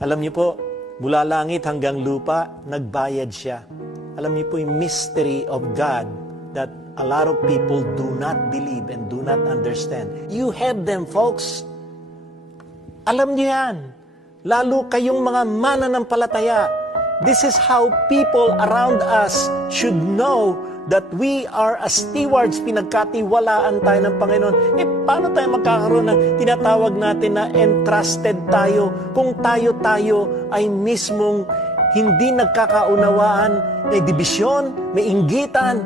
Alam niyo po, mula langit hanggang lupa, nagbayad siya. Alam niyo po yung mystery of God that a lot of people do not believe and do not understand. You have them, folks. Alam niyo yan. Lalo kayong mga mananampalataya. This is how people around us should know that we are as stewards, pinagkatiwalaan tayo ng Panginoon. Paano tayo magkakaroon ng tinatawag natin na entrusted tayo kung tayo ay mismong hindi nagkakaunawaan, may dibisyon, may inggitan,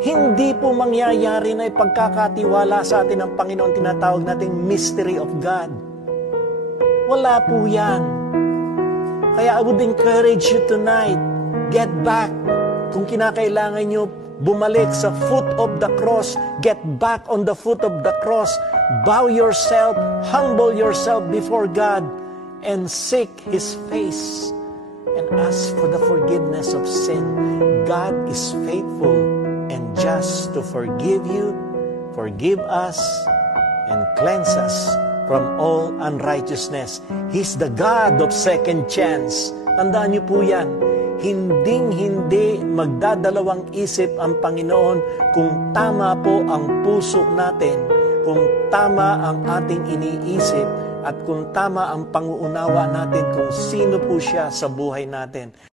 hindi po mangyayari na ipagkakatiwala sa atin ng Panginoon, tinatawag nating mystery of God. Wala po yan. Kaya I would encourage you tonight, get back. Kung kinakailangan nyo bumalik sa foot of the cross, get back on the foot of the cross. Bow yourself, humble yourself before God, and seek His face. And ask for the forgiveness of sin. God is faithful and just to forgive you, forgive us, and cleanse us from all unrighteousness. He's the God of second chance. Tandaan niyo po yan. Hinding-hindi magdadalawang isip ang Panginoon kung tama po ang puso natin, kung tama ang ating iniisip, at kung tama ang panguunawa natin kung sino po siya sa buhay natin.